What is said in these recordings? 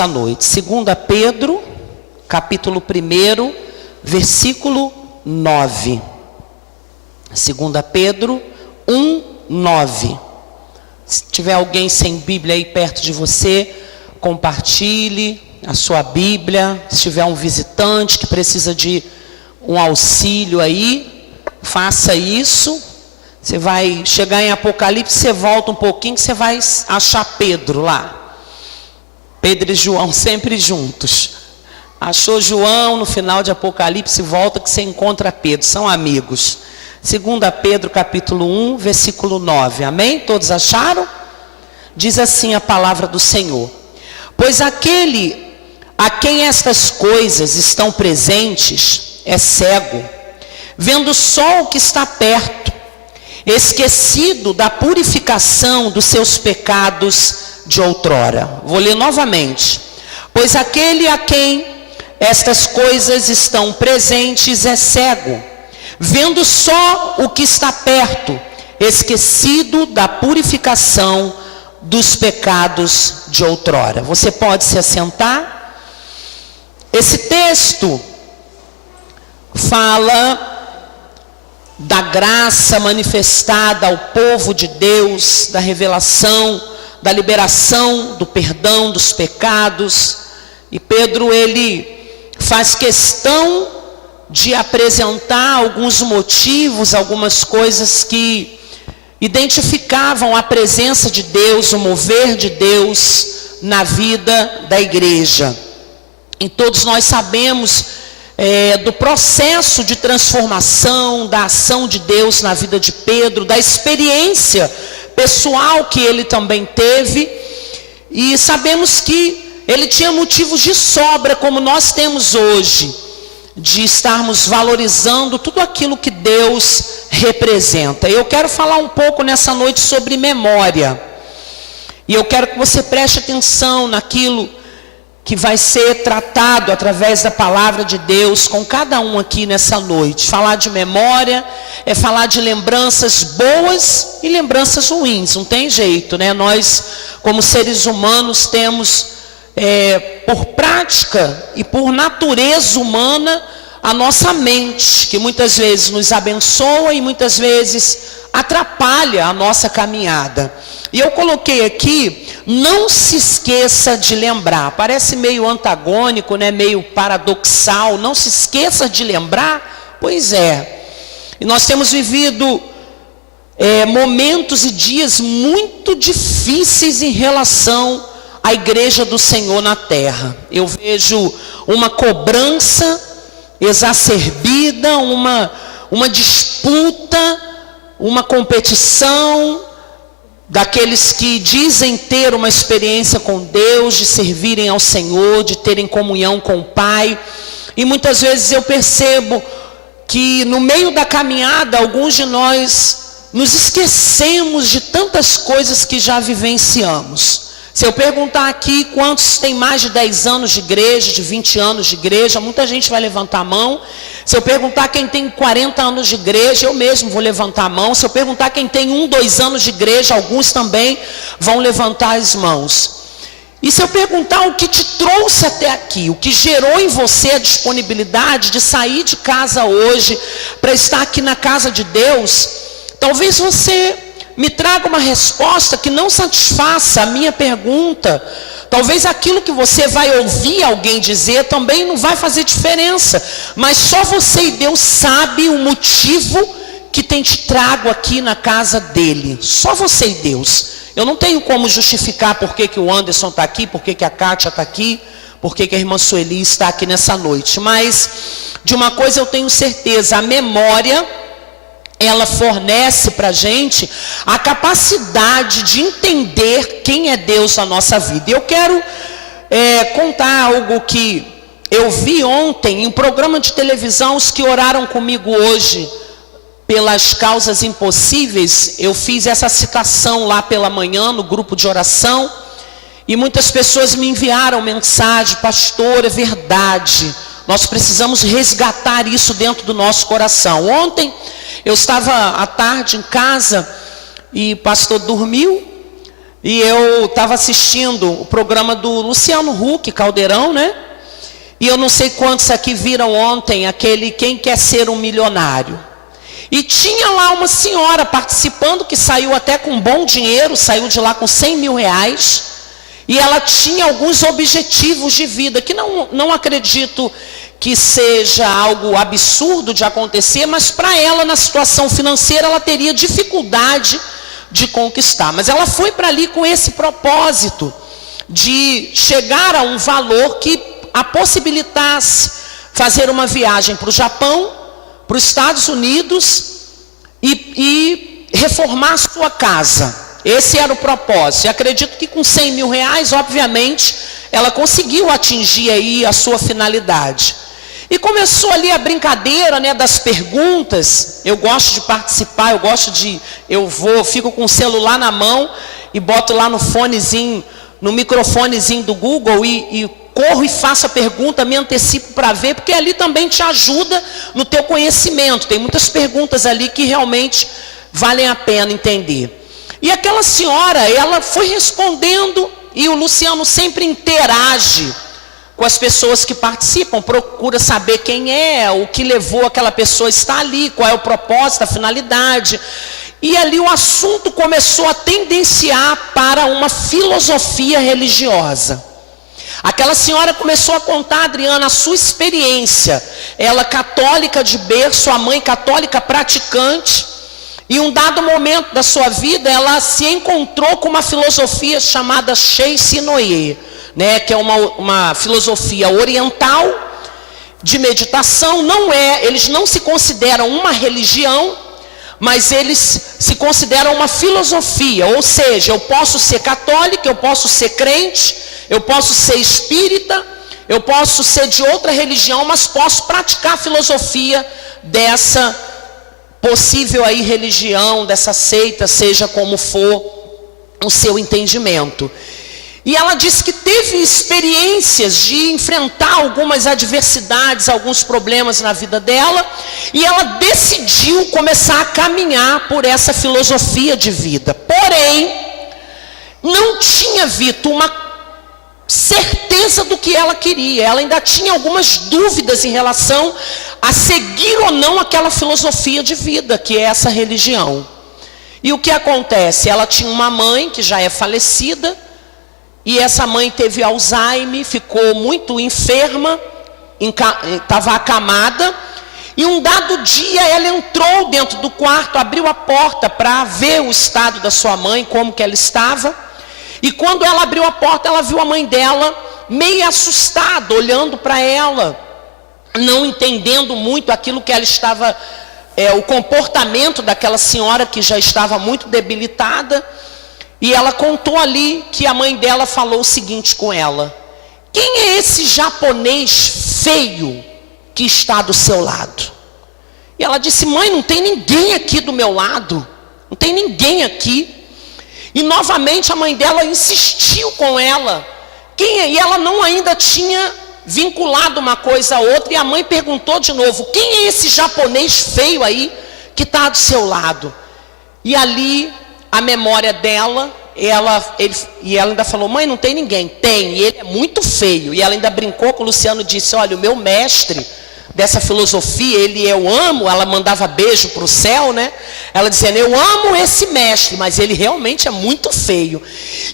Essa noite, 2 Pedro, capítulo 1, versículo 9. 2 Pedro 1, 9. Se tiver alguém sem Bíblia aí perto de você, compartilhe a sua Bíblia. Se tiver um visitante que precisa de um auxílio aí, faça isso. Você vai chegar em Apocalipse, você volta um pouquinho que você vai achar Pedro lá. Pedro e João sempre juntos. Achou João no final de Apocalipse, volta que você encontra Pedro, são amigos. 2 Pedro capítulo 1, versículo 9, amém? Todos acharam? Diz assim a palavra do Senhor: pois aquele a quem estas coisas estão presentes é cego, vendo só o que está perto, esquecido da purificação dos seus pecados de outrora. Vou ler novamente. Pois aquele a quem estas coisas estão presentes é cego, vendo só o que está perto, esquecido da purificação dos pecados de outrora. Você pode se assentar. Esse texto fala da graça manifestada ao povo de Deus, da revelação, da liberação, do perdão dos pecados. E Pedro, ele faz questão de apresentar alguns motivos, algumas coisas que identificavam a presença de Deus, o mover de Deus na vida da igreja. E todos nós sabemos do processo de transformação, da ação de Deus na vida de Pedro, da experiência pessoal que ele também teve, e sabemos que ele tinha motivos de sobra, como nós temos hoje, de estarmos valorizando tudo aquilo que Deus representa. Eu quero falar um pouco nessa noite sobre memória, e eu quero que você preste atenção naquilo que vai ser tratado através da palavra de Deus com cada um aqui nessa noite. Falar de memória é falar de lembranças boas e lembranças ruins, não tem jeito, né? Nós, como seres humanos, temos por prática e por natureza humana a nossa mente, que muitas vezes nos abençoa e muitas vezes atrapalha a nossa caminhada. E eu coloquei aqui: não se esqueça de lembrar. Parece meio antagônico, né? Meio paradoxal. Não se esqueça de lembrar? Pois é. E nós temos vivido momentos e dias muito difíceis em relação à igreja do Senhor na terra. Eu vejo uma cobrança exacerbada, uma disputa, uma competição daqueles que dizem ter uma experiência com Deus, de servirem ao Senhor, de terem comunhão com o Pai. E muitas vezes eu percebo que no meio da caminhada, alguns de nós nos esquecemos de tantas coisas que já vivenciamos. Se eu perguntar aqui quantos têm mais de 10 anos de igreja, de 20 anos de igreja, muita gente vai levantar a mão. Se eu perguntar quem tem 40 anos de igreja, eu mesmo vou levantar a mão. Se eu perguntar quem tem 1, 2 anos de igreja, alguns também vão levantar as mãos. E se eu perguntar o que te trouxe até aqui, o que gerou em você a disponibilidade de sair de casa hoje para estar aqui na casa de Deus, talvez você me traga uma resposta que não satisfaça a minha pergunta. Talvez aquilo que você vai ouvir alguém dizer também não vai fazer diferença. Mas só você e Deus sabe o motivo que tem te trago aqui na casa dele. Só você e Deus. Eu não tenho como justificar por que o Anderson está aqui, por que a Kátia está aqui, por que a irmã Sueli está aqui nessa noite. Mas de uma coisa eu tenho certeza: a memória, ela fornece para a gente a capacidade de entender quem é Deus na nossa vida. Eu quero contar algo que eu vi ontem em um programa de televisão. Os que oraram comigo hoje pelas causas impossíveis, eu fiz essa citação lá pela manhã no grupo de oração, e muitas pessoas me enviaram mensagem: pastor, é verdade, nós precisamos resgatar isso dentro do nosso coração. Ontem eu estava à tarde em casa e o pastor dormiu, E eu estava assistindo o programa do Luciano Huck, Caldeirão, né? E eu não sei quantos aqui viram ontem aquele Quem Quer Ser um Milionário. E tinha lá uma senhora participando que saiu até com bom dinheiro, saiu de lá com 100 mil reais. E ela tinha alguns objetivos de vida, que não acredito que seja algo absurdo de acontecer, mas para ela, na situação financeira, ela teria dificuldade de conquistar. Mas ela foi para ali com esse propósito de chegar a um valor que a possibilitasse fazer uma viagem para o Japão, para os Estados Unidos e reformar a sua casa. Esse era o propósito. E acredito que com 100 mil reais, obviamente, ela conseguiu atingir aí a sua finalidade. E começou ali a brincadeira, né, das perguntas. Eu gosto de participar, fico com o celular na mão e boto lá no fonezinho, no microfonezinho do Google e corro e faço a pergunta, me antecipo para ver, porque ali também te ajuda no teu conhecimento. Tem muitas perguntas ali que realmente valem a pena entender. E aquela senhora, ela foi respondendo, e o Luciano sempre interage com as pessoas que participam, procura saber quem é, o que levou aquela pessoa a estar ali, qual é o propósito, a finalidade. E ali o assunto começou a tendenciar para uma filosofia religiosa. Aquela senhora começou a contar, Adriana, a sua experiência. Ela católica de berço, a mãe católica praticante. E um dado momento da sua vida, ela se encontrou com uma filosofia chamada Sheisinoye, né, que é uma filosofia oriental de meditação. Eles não se consideram uma religião, mas eles se consideram uma filosofia. Ou seja, eu posso ser católica, eu posso ser crente, eu posso ser espírita, eu posso ser de outra religião, mas posso praticar a filosofia dessa possível aí religião, dessa seita, seja como for o seu entendimento. E ela disse que teve experiências de enfrentar algumas adversidades, alguns problemas na vida dela, e ela decidiu começar a caminhar por essa filosofia de vida. Porém, não tinha, Vitor, uma certeza do que ela queria. Ela ainda tinha algumas dúvidas em relação a seguir ou não aquela filosofia de vida, que é essa religião. E o que acontece? Ela tinha uma mãe que já é falecida, e essa mãe teve Alzheimer, ficou muito enferma, estava acamada, e um dado dia ela entrou dentro do quarto, abriu a porta para ver o estado da sua mãe, como que ela estava. E quando ela abriu a porta, ela viu a mãe dela meio assustada, olhando para ela, não entendendo muito aquilo que ela estava, o comportamento daquela senhora que já estava muito debilitada. E ela contou ali que a mãe dela falou o seguinte com ela: quem é esse japonês feio que está do seu lado? E ela disse: mãe, não tem ninguém aqui do meu lado, não tem ninguém aqui. E novamente a mãe dela insistiu com ela, quem é? E ela não ainda tinha vinculado uma coisa a outra, e a mãe perguntou de novo: quem é esse japonês feio aí que está do seu lado? E ali a memória dela, e ela ainda falou: mãe, não tem ninguém. Tem, e ele é muito feio. E ela ainda brincou com o Luciano, disse: olha, o meu mestre dessa filosofia, eu amo. Ela mandava beijo para o céu, né? Ela dizendo: eu amo esse mestre, mas ele realmente é muito feio.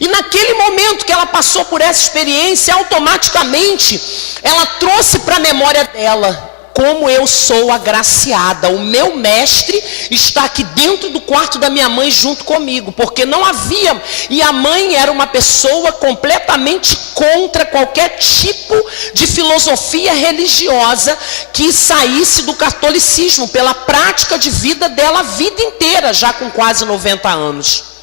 E naquele momento que ela passou por essa experiência, automaticamente ela trouxe para a memória dela: como eu sou agraciada, o meu mestre está aqui dentro do quarto da minha mãe junto comigo, porque não havia, e a mãe era uma pessoa completamente contra qualquer tipo de filosofia religiosa que saísse do catolicismo, pela prática de vida dela a vida inteira, já com quase 90 anos.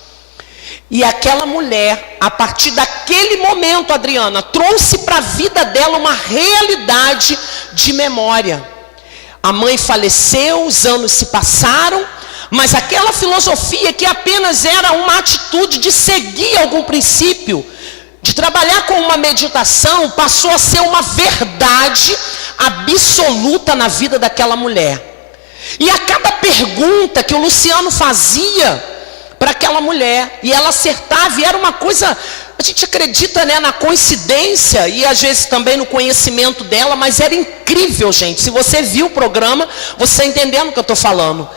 E aquela mulher, a partir daquele momento, Adriana, trouxe para a vida dela uma realidade de memória. A mãe faleceu, os anos se passaram, mas aquela filosofia que apenas era uma atitude de seguir algum princípio, de trabalhar com uma meditação, passou a ser uma verdade absoluta na vida daquela mulher. E a cada pergunta que o Luciano fazia para aquela mulher, e ela acertava, e era uma coisa, a gente acredita, né, na coincidência, e às vezes também no conhecimento dela, mas era incrível, gente. Se você viu o programa, você está entendendo o que eu estou falando.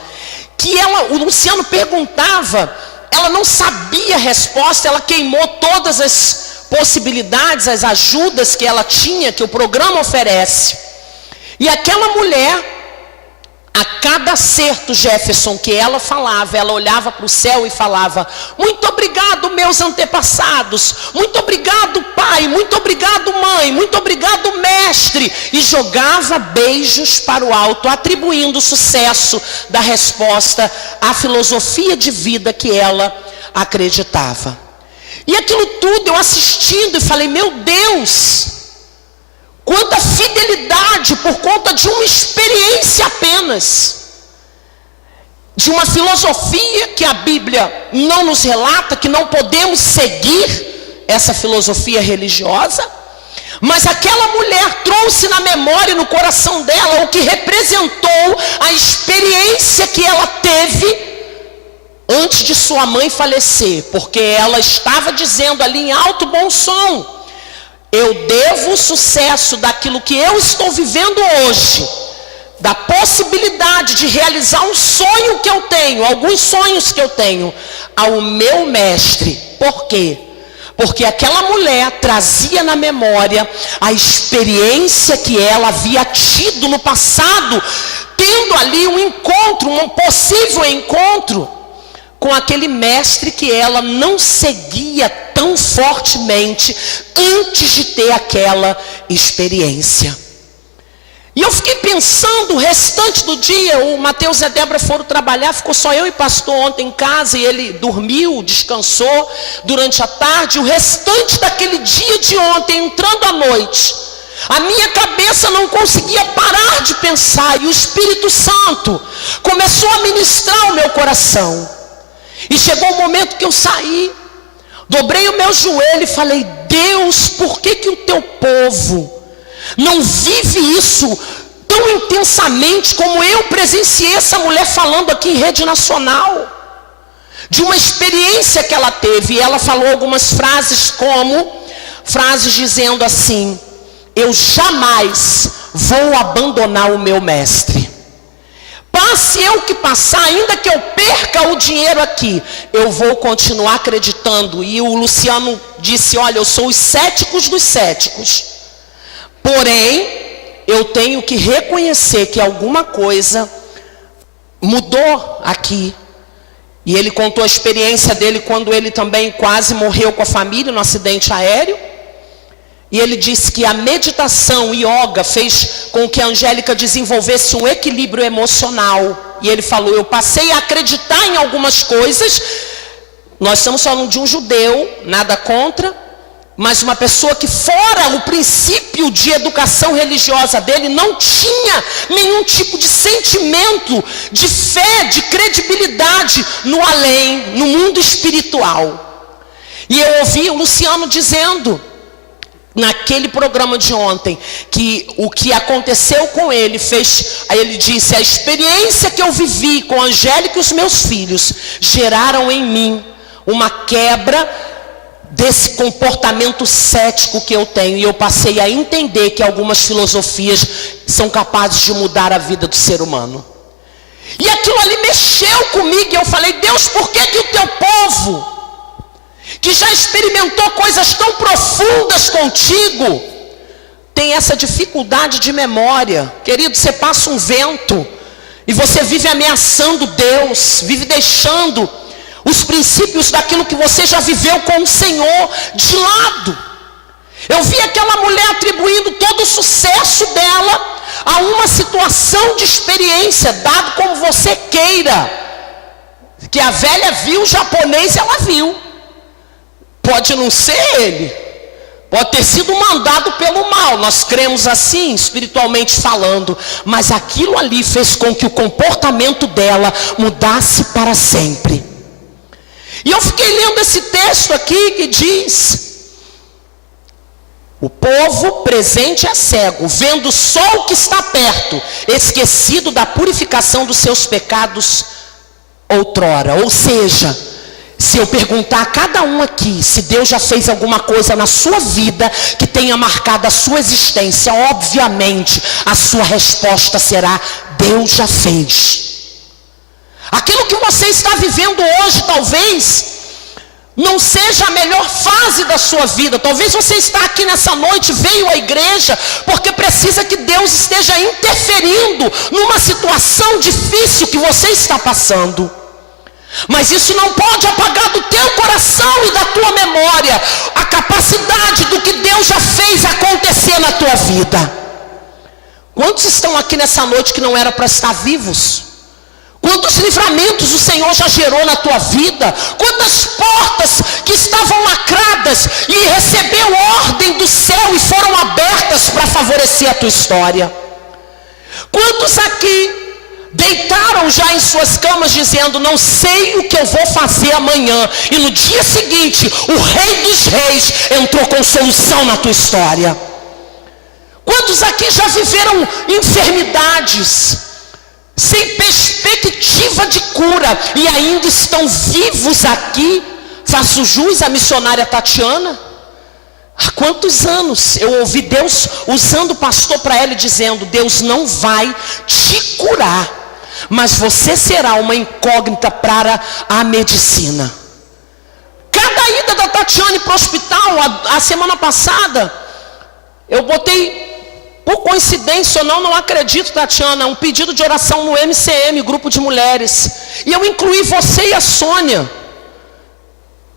Que o Luciano perguntava, ela não sabia a resposta, ela queimou todas as possibilidades, as ajudas que ela tinha, que o programa oferece. E aquela mulher, a cada acerto, Jefferson, que ela falava, ela olhava para o céu e falava: muito obrigado, meus antepassados, muito obrigado, pai, muito obrigado, mãe, muito obrigado, mestre, e jogava beijos para o alto, atribuindo o sucesso da resposta à filosofia de vida que ela acreditava. E aquilo tudo eu assistindo e falei: meu Deus, quanta fidelidade por conta de uma experiência apenas, de uma filosofia que a Bíblia não nos relata, que não podemos seguir essa filosofia religiosa, mas aquela mulher trouxe na memória e no coração dela o que representou a experiência que ela teve antes de sua mãe falecer, porque ela estava dizendo ali em alto bom som: eu devo o sucesso daquilo que eu estou vivendo hoje, da possibilidade de realizar um sonho que eu tenho, alguns sonhos que eu tenho, ao meu mestre. Por quê? Porque aquela mulher trazia na memória a experiência que ela havia tido no passado, tendo ali um encontro, um possível encontro com aquele mestre que ela não seguia tão fortemente antes de ter aquela experiência. E eu fiquei pensando o restante do dia. O Mateus e a Débora foram trabalhar, ficou só eu e o pastor ontem em casa, e ele dormiu, descansou durante a tarde. O restante daquele dia de ontem, entrando à noite, a minha cabeça não conseguia parar de pensar, e o Espírito Santo começou a ministrar o meu coração. E chegou o momento que eu saí, dobrei o meu joelho e falei: Deus, por que que o teu povo não vive isso tão intensamente como eu presenciei essa mulher falando aqui em rede nacional, de uma experiência que ela teve? E ela falou algumas frases, como frases dizendo assim: eu jamais vou abandonar o meu mestre. Passe eu que passar, ainda que eu perca o dinheiro aqui, eu vou continuar acreditando. E o Luciano disse: olha, eu sou os céticos dos céticos, porém eu tenho que reconhecer que alguma coisa mudou aqui. E ele contou a experiência dele quando ele também quase morreu com a família no acidente aéreo. E ele disse que a meditação, yoga, fez com que a Angélica desenvolvesse um equilíbrio emocional. E ele falou: eu passei a acreditar em algumas coisas. Nós estamos falando de um judeu, nada contra, mas uma pessoa que, fora o princípio de educação religiosa dele, não tinha nenhum tipo de sentimento, de fé, de credibilidade no além, no mundo espiritual. E eu ouvi o Luciano dizendo naquele programa de ontem, que o que aconteceu com ele fez, aí ele disse: a experiência que eu vivi com a Angélica e os meus filhos geraram em mim uma quebra desse comportamento cético que eu tenho, e eu passei a entender que algumas filosofias são capazes de mudar a vida do ser humano. E aquilo ali mexeu comigo, e eu falei: Deus, por que que o teu povo, que já experimentou coisas tão profundas contigo, tem essa dificuldade de memória? Querido, você passa um vento e você vive ameaçando Deus, vive deixando os princípios daquilo que você já viveu com o Senhor de lado. Eu vi aquela mulher atribuindo todo o sucesso dela a uma situação de experiência, dado como você queira, que a velha viu o japonês, ela viu. Pode não ser ele, pode ter sido mandado pelo mal, nós cremos assim, espiritualmente falando, mas aquilo ali fez com que o comportamento dela mudasse para sempre. E eu fiquei lendo esse texto aqui que diz: o povo presente é cego, vendo só o que está perto, esquecido da purificação dos seus pecados outrora. Ou seja, Se eu perguntar a cada um aqui se Deus já fez alguma coisa na sua vida que tenha marcado a sua existência, obviamente a sua resposta será: Deus já fez. Aquilo que você está vivendo hoje talvez não seja a melhor fase da sua vida. Talvez você está aqui nessa noite, veio à igreja porque precisa que Deus esteja interferindo numa situação difícil que você está passando. Mas isso não pode apagar do teu coração e da tua memória a capacidade do que Deus já fez acontecer na tua vida. Quantos estão aqui nessa noite que não era para estar vivos? Quantos livramentos o Senhor já gerou na tua vida? Quantas portas que estavam lacradas e recebeu ordem do céu e foram abertas para favorecer a tua história? Quantos aqui deitaram já em suas camas dizendo: não sei o que eu vou fazer amanhã, e no dia seguinte o Rei dos Reis entrou com solução na tua história? Quantos aqui já viveram enfermidades sem perspectiva de cura e ainda estão vivos aqui? Faço jus à missionária Tatiana. Há quantos anos eu ouvi Deus usando o pastor para ela, dizendo: Deus não vai te curar, mas você será uma incógnita para a medicina. Cada ida da Tatiane para o hospital, a semana passada, eu botei, por coincidência ou não acredito, Tatiana, um pedido de oração no MCM, grupo de mulheres. E eu incluí você e a Sônia.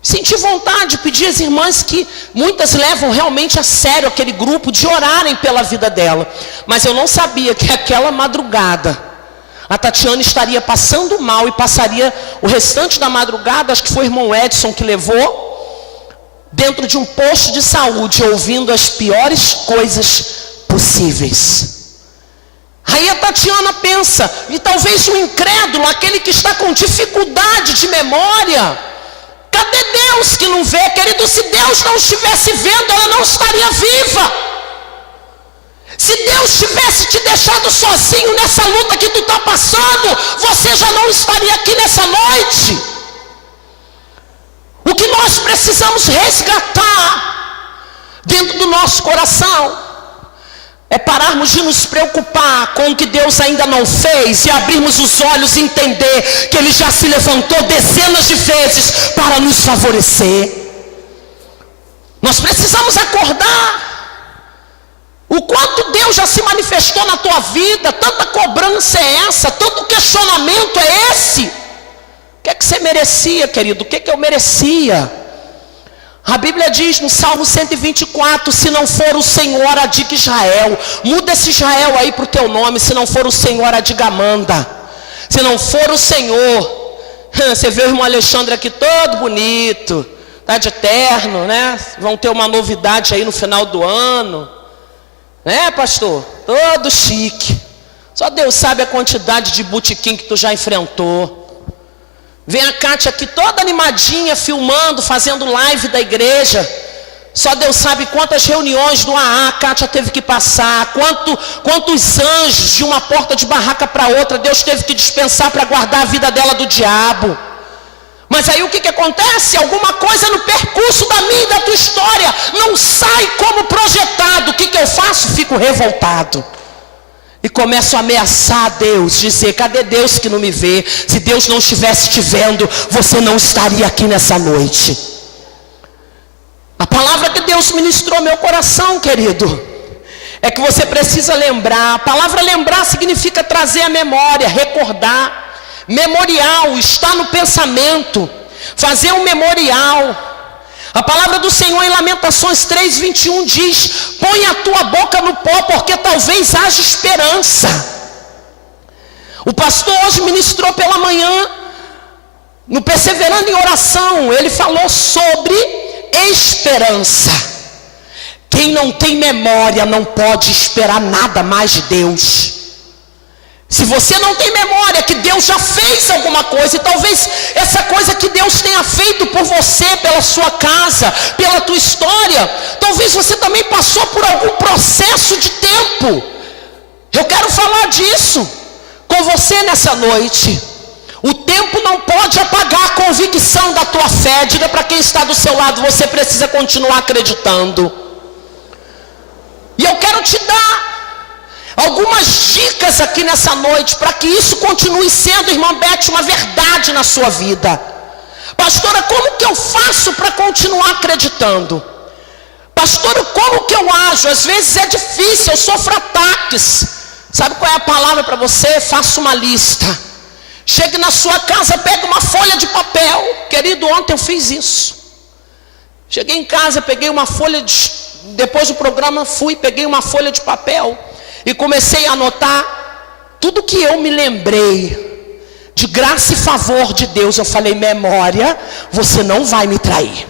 Senti vontade de pedir às irmãs, que muitas levam realmente a sério aquele grupo, de orarem pela vida dela. Mas eu não sabia que aquela madrugada a Tatiana estaria passando mal e passaria o restante da madrugada, acho que foi o irmão Edson que levou, dentro de um posto de saúde, ouvindo as piores coisas possíveis. Aí a Tatiana pensa, e talvez o incrédulo, aquele que está com dificuldade de memória: cadê Deus que não vê? Querido, se Deus não estivesse vendo, ela não estaria viva. Se Deus tivesse te deixado sozinho nessa luta que tu está passando, você já não estaria aqui nessa noite. O que nós precisamos resgatar dentro do nosso coração é pararmos de nos preocupar com o que Deus ainda não fez e abrirmos os olhos e entender que Ele já se levantou dezenas de vezes para nos favorecer. Nós precisamos acordar. O quanto Deus já se manifestou na tua vida, tanta cobrança é essa, tanto questionamento é esse. O que é que você merecia, querido? O que é que eu merecia? A Bíblia diz no Salmo 124, se não for o Senhor, adiga Israel. Muda esse Israel aí para o teu nome. Se não for o Senhor, adiga Amanda. Se não for o Senhor, você vê o irmão Alexandre aqui todo bonito, tá de terno, né? Vão ter uma novidade aí no final do ano, né, pastor? Todo chique. Só Deus sabe a quantidade de botequim que tu já enfrentou. Vem a Kátia aqui toda animadinha, filmando, fazendo live da igreja. Só Deus sabe quantas reuniões do AA a Kátia teve que passar. Quantos anjos de uma porta de barraca para outra Deus teve que dispensar para guardar a vida dela do diabo. Mas aí o que acontece? Alguma coisa no percurso da minha e da tua história não sai como projetado. O que eu faço? Fico revoltado. E começo a ameaçar a Deus, dizer: cadê Deus que não me vê? Se Deus não estivesse te vendo, você não estaria aqui nessa noite. A palavra que Deus ministrou ao meu coração, querido, é que você precisa lembrar. A palavra lembrar significa trazer a memória, recordar. Memorial, está no pensamento. Fazer um memorial. A palavra do Senhor em Lamentações 3:21 diz: põe a tua boca no pó, porque talvez haja esperança. O pastor hoje ministrou pela manhã, no Perseverando em Oração, ele falou sobre esperança. Quem não tem memória não pode esperar nada mais de Deus. Se você não tem memória que Deus já fez alguma coisa, e talvez essa coisa que Deus tenha feito por você, pela sua casa, pela tua história, talvez você também passou por algum processo de tempo. Eu quero falar disso com você nessa noite. O tempo não pode apagar a convicção da tua fé. Diga para quem está do seu lado, você precisa continuar acreditando. E eu quero te dar algumas dicas aqui nessa noite, para que isso continue sendo, irmã Beth, uma verdade na sua vida. Pastora, como que eu faço para continuar acreditando? Pastora, como que eu ajo? Às vezes é difícil, eu sofro ataques. Sabe qual é a palavra para você? Faça uma lista. Chegue na sua casa, pegue uma folha de papel. Querido, ontem eu fiz isso. Cheguei em casa, peguei uma folha depois do programa peguei uma folha de papel e comecei a anotar tudo que eu me lembrei de graça e favor de Deus. Eu falei, memória, você não vai me trair.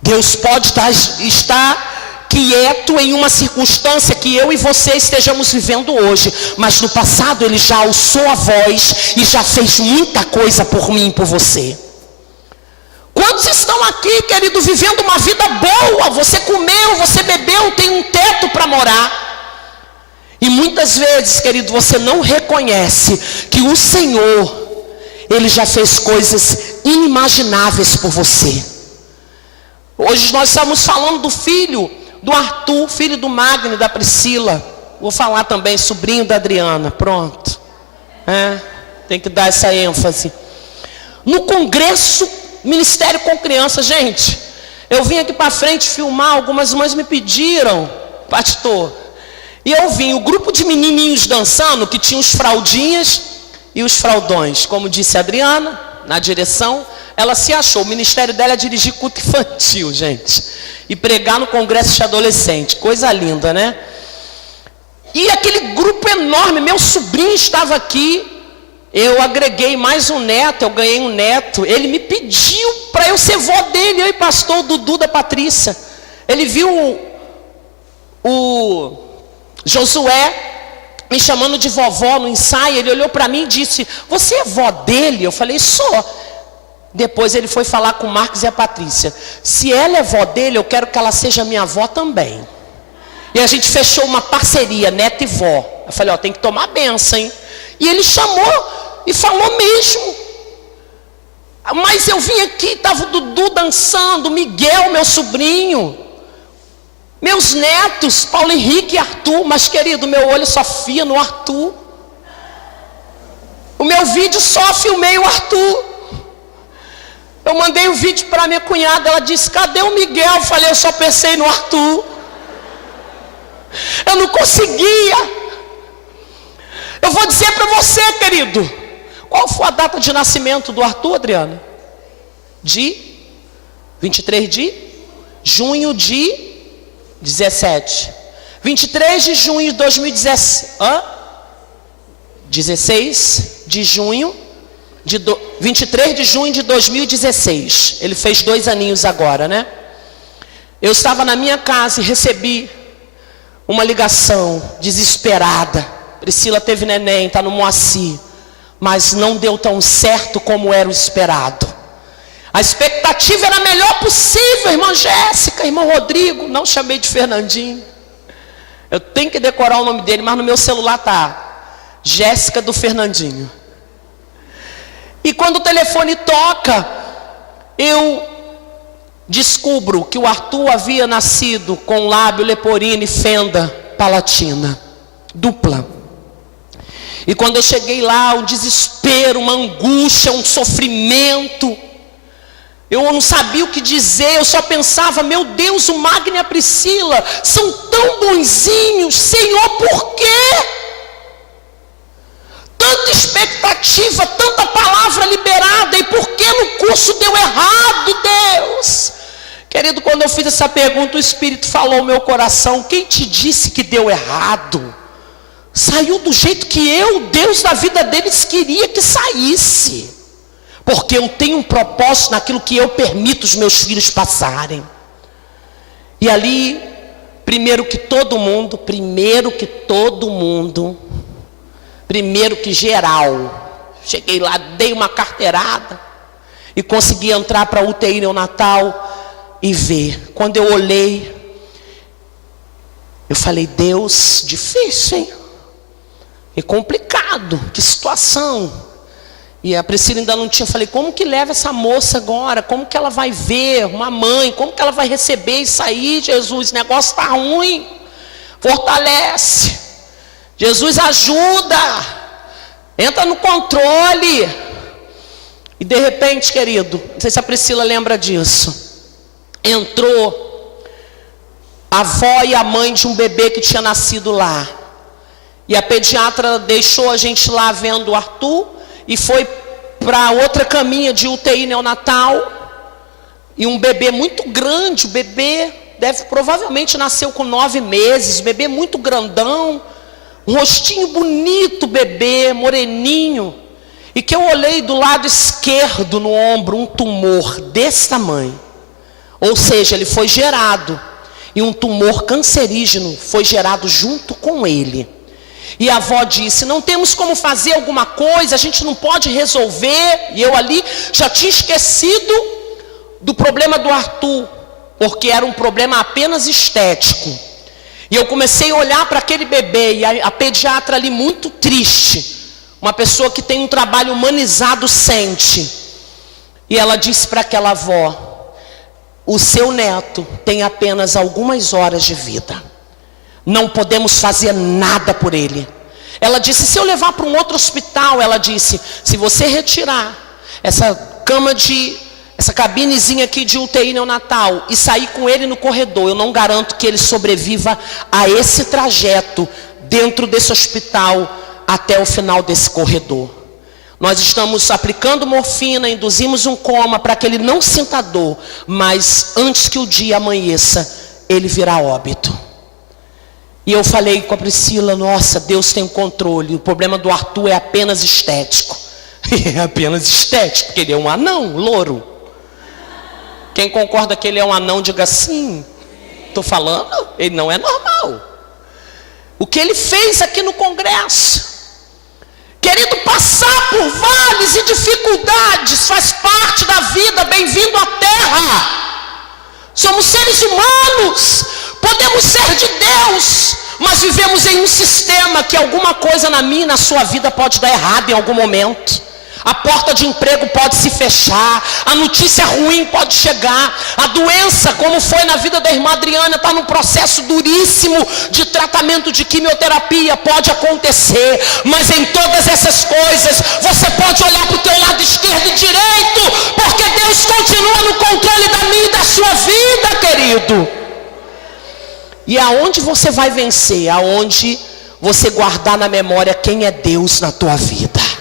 Deus pode estar quieto em uma circunstância que eu e você estejamos vivendo hoje, mas no passado Ele já alçou a voz e já fez muita coisa por mim e por você. Quantos estão aqui, querido, vivendo uma vida boa? Você comeu, você bebeu, tem um teto para morar. E muitas vezes, querido, você não reconhece que o Senhor, Ele já fez coisas inimagináveis por você. Hoje nós estamos falando do filho do Arthur, filho do Magno, da Priscila. Vou falar também, sobrinho da Adriana. Pronto. Tem que dar essa ênfase. No congresso, Ministério com Criança, gente, eu vim aqui para frente filmar, algumas mães me pediram, pastor, e eu vim, o grupo de menininhos dançando, que tinha os fraldinhas e os fraldões, como disse a Adriana, na direção, ela se achou, o ministério dela é dirigir culto infantil, gente, e pregar no congresso de adolescente, coisa linda, né? E aquele grupo enorme, meu sobrinho estava aqui, eu agreguei mais um neto, eu ganhei um neto. Ele me pediu para eu ser vó dele, eu e pastor Dudu da Patrícia. Ele viu o Josué me chamando de vovó no ensaio. Ele olhou para mim e disse, você é vó dele? Eu falei, sou. Depois ele foi falar com o Marcos e a Patrícia. Se ela é vó dele, eu quero que ela seja minha avó também. E a gente fechou uma parceria, neto e vó. Eu falei, tem que tomar benção, hein? E ele chamou e falou mesmo. Mas eu vim aqui, estava o Dudu dançando, Miguel, meu sobrinho, meus netos, Paulo Henrique e Arthur. Mas querido, meu olho só fia no Arthur. O meu vídeo só filmei o Arthur. Eu mandei o vídeo para minha cunhada, ela disse, cadê o Miguel? Eu falei, eu só pensei no Arthur. Eu não conseguia. Eu vou dizer para você, querido, qual foi a data de nascimento do Arthur, Adriana? De 23 de junho de 17. 23 de junho de 2017. 16 de junho de 23 de junho de 2016. Ele fez 2 aninhos agora, né? Eu estava na minha casa e recebi uma ligação desesperada. Priscila teve neném, está no Moacir, mas não deu tão certo como era o esperado. A expectativa era a melhor possível, irmã Jéssica, irmão Rodrigo, não chamei de Fernandinho. Eu tenho que decorar o nome dele, mas no meu celular tá Jéssica do Fernandinho. E quando o telefone toca, eu descubro que o Arthur havia nascido com lábio leporino e fenda palatina, dupla. E quando eu cheguei lá, um desespero, uma angústia, um sofrimento. Eu não sabia o que dizer, eu só pensava, meu Deus, o Magno e a Priscila são tão bonzinhos, Senhor, por quê? Tanta expectativa, tanta palavra liberada, e por que no curso deu errado, Deus? Querido, quando eu fiz essa pergunta, o Espírito falou ao meu coração, quem te disse que deu errado? Saiu do jeito que eu, Deus da vida deles, queria que saísse. Porque eu tenho um propósito naquilo que eu permito os meus filhos passarem. E ali, primeiro que geral, cheguei lá, dei uma carteirada e consegui entrar para a UTI neonatal e ver. Quando eu olhei, eu falei, Deus, difícil, hein? É complicado, que situação. E a Priscila ainda não tinha, falei, como que leva essa moça agora? Como que ela vai ver uma mãe? Como que ela vai receber isso aí, Jesus? O negócio está ruim. Fortalece. Jesus ajuda. Entra no controle. E de repente, querido, não sei se a Priscila lembra disso, entrou a avó e a mãe de um bebê que tinha nascido lá. E a pediatra deixou a gente lá vendo o Arthur e foi para outra caminha de UTI neonatal. E um bebê muito grande, o bebê provavelmente nasceu com 9 meses, bebê muito grandão, um rostinho bonito, bebê, moreninho. E que eu olhei do lado esquerdo no ombro, um tumor desse tamanho. Ou seja, ele foi gerado. E um tumor cancerígeno foi gerado junto com ele. E a avó disse, não temos como fazer alguma coisa, a gente não pode resolver. E eu ali já tinha esquecido do problema do Arthur, porque era um problema apenas estético. E eu comecei a olhar para aquele bebê, e a pediatra ali muito triste. Uma pessoa que tem um trabalho humanizado sente. E ela disse para aquela avó, o seu neto tem apenas algumas horas de vida. Não podemos fazer nada por ele. Ela disse, se eu levar para um outro hospital, ela disse, se você retirar essa cabinezinha aqui de UTI neonatal e sair com ele no corredor, eu não garanto que ele sobreviva a esse trajeto dentro desse hospital até o final desse corredor. Nós estamos aplicando morfina, induzimos um coma para que ele não sinta dor, mas antes que o dia amanheça, ele virá óbito. E eu falei com a Priscila, nossa, Deus tem o controle, o problema do Arthur é apenas estético. É apenas estético, porque ele é um anão, louro. Quem concorda que ele é um anão, diga sim. Estou falando, ele não é normal. O que ele fez aqui no Congresso, querido, passar por vales e dificuldades faz parte da vida, bem-vindo à Terra. Somos seres humanos, podemos ser de Deus, mas vivemos em um sistema que alguma coisa na minha e na sua vida pode dar errado em algum momento. A porta de emprego pode se fechar, a notícia ruim pode chegar, a doença, como foi na vida da irmã Adriana, está num processo duríssimo de tratamento de quimioterapia, pode acontecer, mas em todas essas coisas, você pode olhar para o teu lado esquerdo e direito, porque Deus continua no controle da minha e da sua vida, querido. E aonde você vai vencer? Aonde você guardar na memória quem é Deus na tua vida.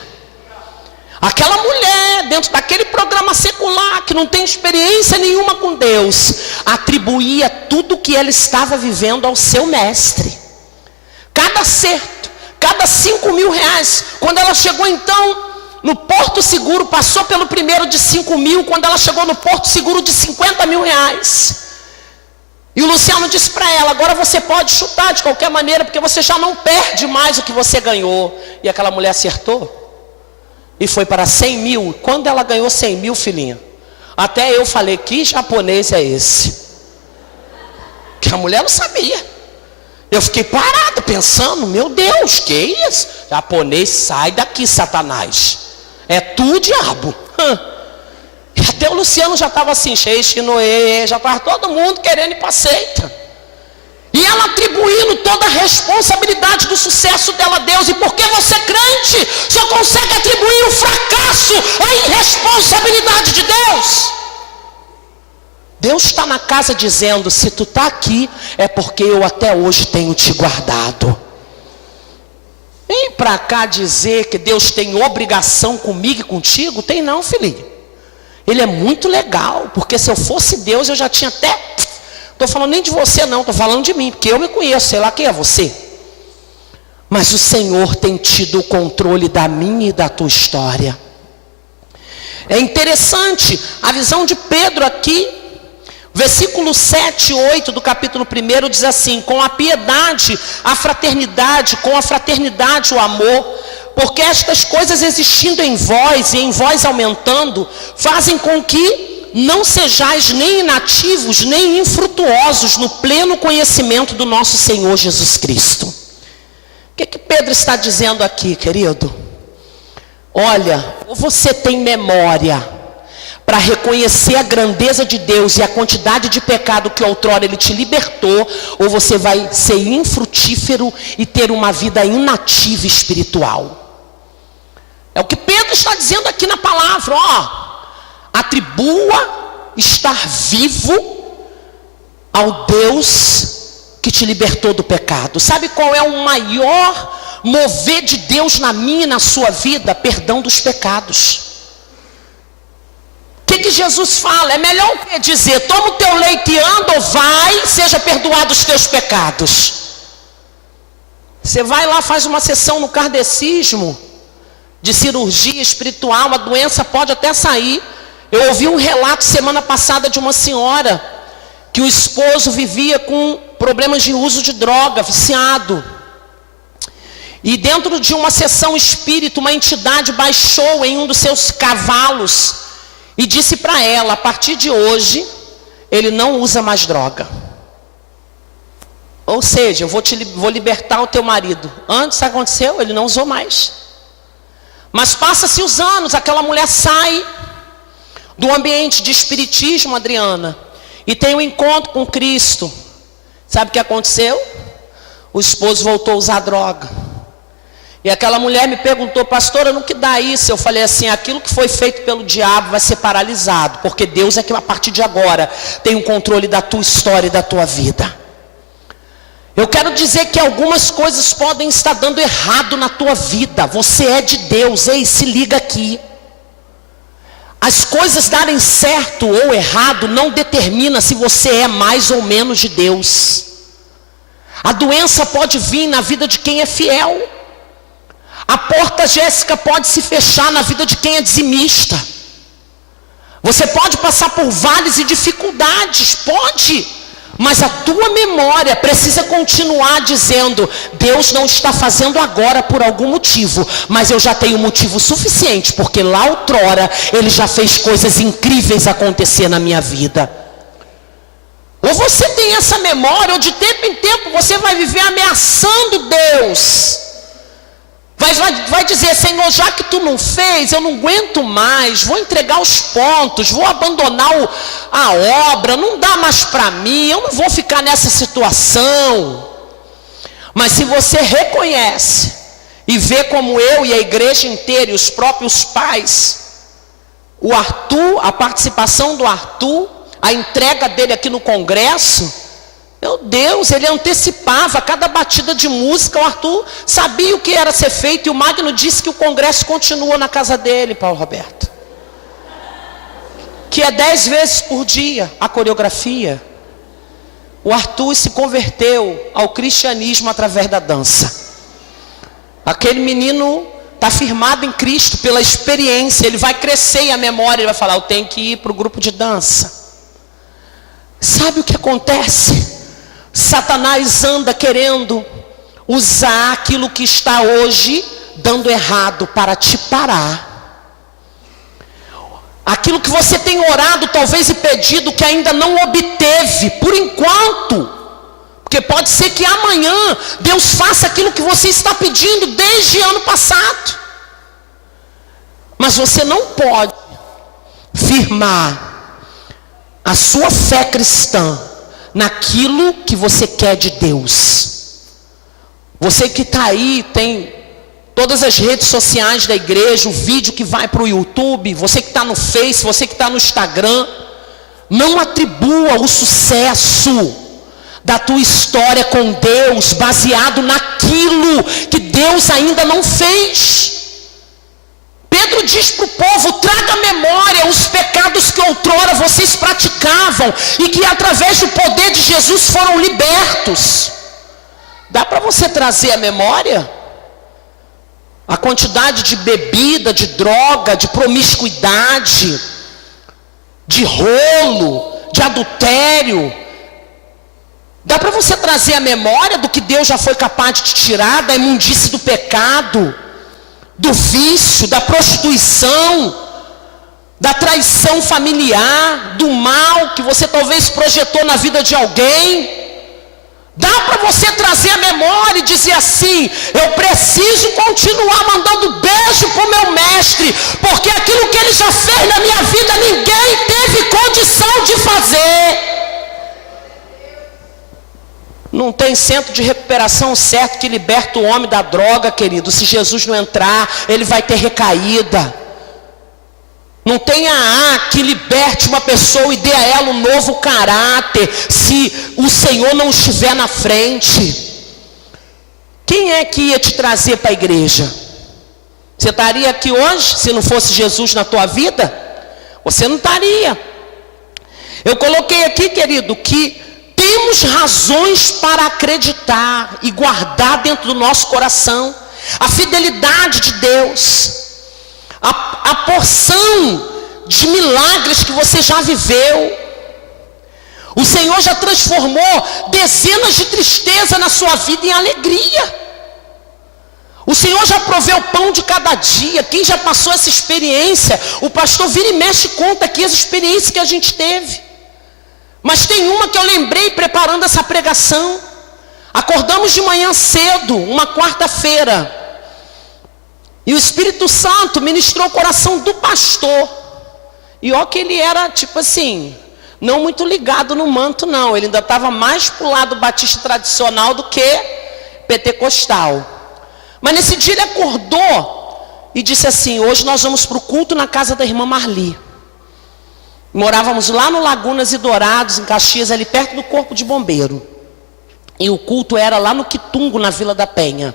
Aquela mulher, dentro daquele programa secular, que não tem experiência nenhuma com Deus, atribuía tudo o que ela estava vivendo ao seu mestre. Cada acerto, cada 5 mil reais. Quando ela chegou então no Porto Seguro, passou pelo primeiro de 5 mil, quando ela chegou no Porto Seguro de 50 mil reais. E o Luciano disse para ela, agora você pode chutar de qualquer maneira, porque você já não perde mais o que você ganhou. E aquela mulher acertou. E foi para 100 mil. Quando ela ganhou 100 mil, filhinha, até eu falei, que japonês é esse? Que a mulher não sabia. Eu fiquei parado pensando, meu Deus, que isso? Japonês, sai daqui, Satanás. É tu, diabo. E até o Luciano já estava assim, cheio de noê, já estava todo mundo querendo ir para a seita. E ela atribuindo toda a responsabilidade do sucesso dela a Deus. E porque você crente só consegue atribuir o fracasso à irresponsabilidade de Deus. Deus está na casa dizendo, se tu está aqui, é porque eu até hoje tenho te guardado. Vem para cá dizer que Deus tem obrigação comigo e contigo? Tem não, filhinho. Ele é muito legal, porque se eu fosse Deus, eu já tinha até... Estou falando nem de você não, estou falando de mim, porque eu me conheço, sei lá quem é você. Mas o Senhor tem tido o controle da minha e da tua história. É interessante a visão de Pedro aqui, versículo 7 e 8 do capítulo 1 diz assim, com a piedade, a fraternidade, com a fraternidade o amor, porque estas coisas existindo em vós e em vós aumentando, fazem com que não sejais nem inativos, nem infrutuosos no pleno conhecimento do nosso Senhor Jesus Cristo. O que Pedro está dizendo aqui, querido? Olha, ou você tem memória para reconhecer a grandeza de Deus e a quantidade de pecado que outrora Ele te libertou, ou você vai ser infrutífero e ter uma vida inativa espiritual. É o que Pedro está dizendo aqui na palavra, atribua estar vivo ao Deus que te libertou do pecado. Sabe qual é o maior mover de Deus na minha e na sua vida? Perdão dos pecados. O que Jesus fala? É melhor o que dizer? Toma o teu leite e anda, ou vai, seja perdoado os teus pecados. Você vai lá, faz uma sessão no kardecismo, de cirurgia espiritual, a doença pode até sair. Eu ouvi um relato semana passada de uma senhora, que o esposo vivia com problemas de uso de droga, viciado. E dentro de uma sessão espírita, uma entidade baixou em um dos seus cavalos e disse para ela: a partir de hoje, ele não usa mais droga. Ou seja, eu vou libertar o teu marido. Antes aconteceu, ele não usou mais. Mas passa-se os anos, aquela mulher sai do ambiente de espiritismo, Adriana, e tem um encontro com Cristo. Sabe o que aconteceu? O esposo voltou a usar droga. E aquela mulher me perguntou: pastora, no que dá isso? Eu falei assim: aquilo que foi feito pelo diabo vai ser paralisado, porque Deus é que a partir de agora tem o controle da tua história e da tua vida. Eu quero dizer que algumas coisas podem estar dando errado na tua vida. Você é de Deus. Ei, se liga aqui. As coisas darem certo ou errado não determina se você é mais ou menos de Deus. A doença pode vir na vida de quem é fiel. A porta, Jéssica, pode se fechar na vida de quem é dizimista. Você pode passar por vales e dificuldades, pode. Mas a tua memória precisa continuar dizendo: Deus não está fazendo agora por algum motivo, mas eu já tenho motivo suficiente, porque lá outrora Ele já fez coisas incríveis acontecer na minha vida. Ou você tem essa memória, ou de tempo em tempo você vai viver ameaçando Deus. Vai dizer: Senhor, já que tu não fez, eu não aguento mais, vou entregar os pontos, vou abandonar a obra, não dá mais para mim, eu não vou ficar nessa situação. Mas se você reconhece e vê como eu e a igreja inteira e os próprios pais, o Arthur, a participação do Arthur, a entrega dele aqui no congresso, meu Deus, ele antecipava cada batida de música. O Arthur sabia o que era ser feito, e o Magno disse que o congresso continua na casa dele, Paulo Roberto, que é 10 vezes por dia a coreografia. O Arthur se converteu ao cristianismo através da dança. Aquele menino está firmado em Cristo pela experiência. Ele vai crescer e a memória, ele vai falar: eu tenho que ir para o grupo de dança. Sabe o que acontece? Satanás anda querendo usar aquilo que está hoje dando errado para te parar. Aquilo que você tem orado talvez e pedido que ainda não obteve, por enquanto. Porque pode ser que amanhã Deus faça aquilo que você está pedindo desde ano passado. Mas você não pode firmar a sua fé cristã naquilo que você quer de Deus. Você que está aí, tem todas as redes sociais da igreja, o vídeo que vai para o YouTube, você que está no Face, você que está no Instagram, não atribua o sucesso da tua história com Deus baseado naquilo que Deus ainda não fez. Pedro diz para o povo: traga à memória os pecados que outrora vocês praticavam e que através do poder de Jesus foram libertos. Dá para você trazer à memória a quantidade de bebida, de droga, de promiscuidade, de rolo, de adultério? Dá para você trazer à memória do que Deus já foi capaz de te tirar, da imundície do pecado, do vício, da prostituição, da traição familiar, do mal que você talvez projetou na vida de alguém? Dá para você trazer trazer a memória e dizer assim: eu preciso continuar mandando beijo para o meu mestre, porque aquilo que ele já fez na minha vida ninguém teve condição de fazer. Não tem centro de recuperação certo que liberta o homem da droga, querido. Se Jesus não entrar, ele vai ter recaída. Não tem AA que liberte uma pessoa e dê a ela um novo caráter, se o Senhor não estiver na frente. Quem é que ia te trazer para a igreja? Você estaria aqui hoje se não fosse Jesus na tua vida? Você não estaria. Eu coloquei aqui, querido, que temos razões para acreditar e guardar dentro do nosso coração a fidelidade de Deus, a porção de milagres que você já viveu. O Senhor já transformou dezenas de tristeza na sua vida em alegria. O Senhor já proveu o pão de cada dia. Quem já passou essa experiência, o pastor vira e mexe, conta aqui as experiências que a gente teve. Mas tem uma que eu lembrei preparando essa pregação. Acordamos de manhã cedo, uma quarta-feira, e o Espírito Santo ministrou o coração do pastor. E ó que ele era tipo assim, não muito ligado no manto não. Ele ainda estava mais pro lado batista tradicional do que pentecostal. Mas nesse dia ele acordou e disse assim: hoje nós vamos para o culto na casa da irmã Marli. Morávamos lá no Lagunas e Dourados, em Caxias, ali perto do Corpo de Bombeiro. E o culto era lá no Quitungo, na Vila da Penha.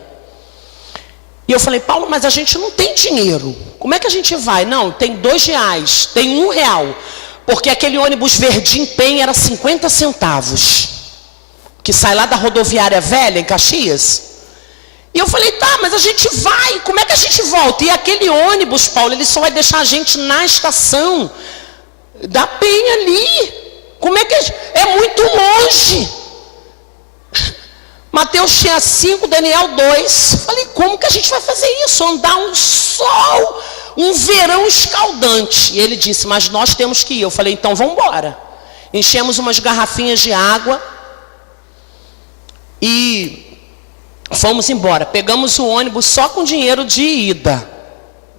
E eu falei: Paulo, mas a gente não tem dinheiro. Como é que a gente vai? Não, tem R$2, tem R$1. Porque aquele ônibus verdinho Penha era 50 centavos. Que sai lá da rodoviária velha, em Caxias. E eu falei: tá, mas a gente vai, como é que a gente volta? E aquele ônibus, Paulo, ele só vai deixar a gente na estação da Penha ali. Como é que é muito longe. Mateus tinha 5, Daniel 2. Falei: como que a gente vai fazer isso? Andar um sol, um verão escaldante. E ele disse: mas nós temos que ir. Eu falei: então vamos embora. Enchemos umas garrafinhas de água e fomos embora. Pegamos o ônibus só com dinheiro de ida,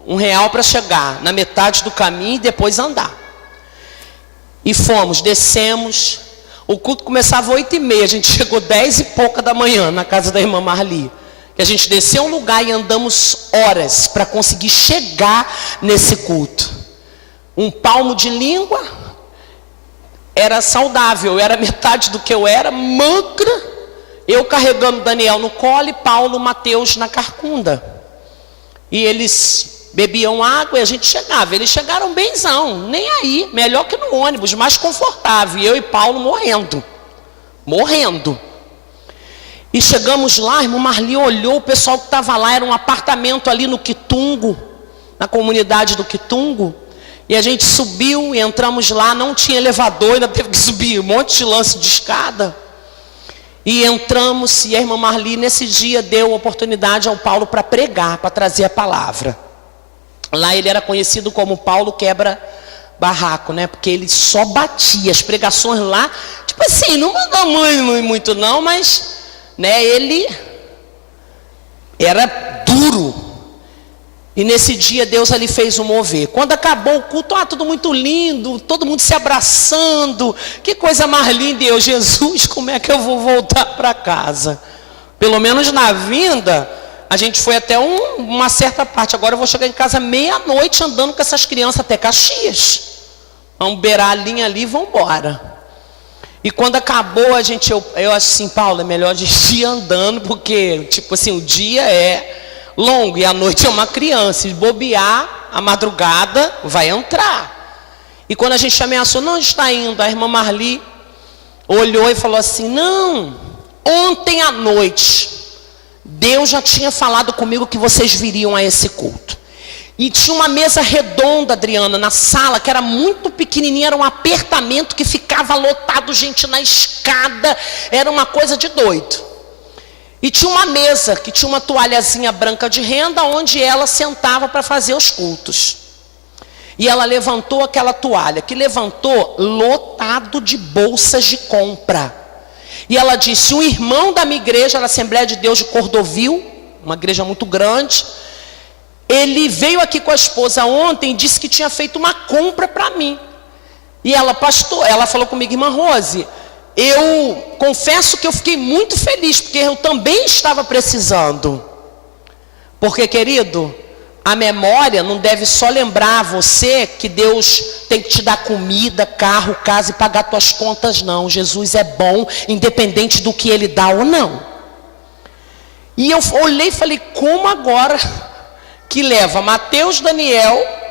R$1 para chegar na metade do caminho e depois andar. E fomos, descemos. O culto começava às 8h30, a gente chegou 10 e pouca da manhã na casa da irmã Marli. Que a gente desceu um lugar e andamos horas para conseguir chegar nesse culto. Um palmo de língua, era saudável, era metade do que eu era, magra. Eu carregando Daniel no colo e Paulo, Mateus na carcunda. E eles bebiam água e a gente chegava. Eles chegaram benzão, nem aí, melhor que no ônibus, mais confortável. E eu e Paulo morrendo. E chegamos lá, a irmã Marli olhou, o pessoal que estava lá, era um apartamento ali no Quitungo, na comunidade do Quitungo. E a gente subiu e entramos lá, não tinha elevador, ainda teve que subir um monte de lance de escada. E entramos, e a irmã Marli nesse dia deu oportunidade ao Paulo para pregar, para trazer a palavra. Lá ele era conhecido como Paulo quebra barraco, né? Porque ele só batia. As pregações lá, tipo assim, não mandou muito não, mas, né, ele era duro. E nesse dia Deus ali fez um mover. Quando acabou o culto, tudo muito lindo, todo mundo se abraçando. Que coisa mais linda. E eu: Jesus, como é que eu vou voltar para casa? Pelo menos na vinda, a gente foi até uma certa parte. Agora eu vou chegar em casa meia-noite andando com essas crianças até Caxias. Vamos beirar a linha ali e vamos embora. E quando acabou, eu acho assim: Paulo, é melhor a gente ir andando, porque tipo assim, o dia é longo e a noite é uma criança. Se bobear, a madrugada vai entrar. E quando a gente ameaçou: não, a gente está indo, a irmã Marli olhou e falou assim: não, ontem à noite Deus já tinha falado comigo que vocês viriam a esse culto. E tinha uma mesa redonda, Adriana, na sala, que era muito pequenininha, era um apertamento que ficava lotado, gente na escada, era uma coisa de doido. E tinha uma mesa que tinha uma toalhazinha branca de renda, onde ela sentava para fazer os cultos. E ela levantou aquela toalha, que levantou lotado de bolsas de compra. E ela disse: um irmão da minha igreja, da Assembleia de Deus de Cordovil, uma igreja muito grande, ele veio aqui com a esposa ontem e disse que tinha feito uma compra para mim. E ela, pastor, ela falou comigo: irmã Rose, eu confesso que eu fiquei muito feliz, porque eu também estava precisando. Porque, querido, a memória não deve só lembrar você que Deus tem que te dar comida, carro, casa e pagar tuas contas, não. Jesus é bom, independente do que Ele dá ou não. E eu olhei e falei: como agora que leva Mateus, Daniel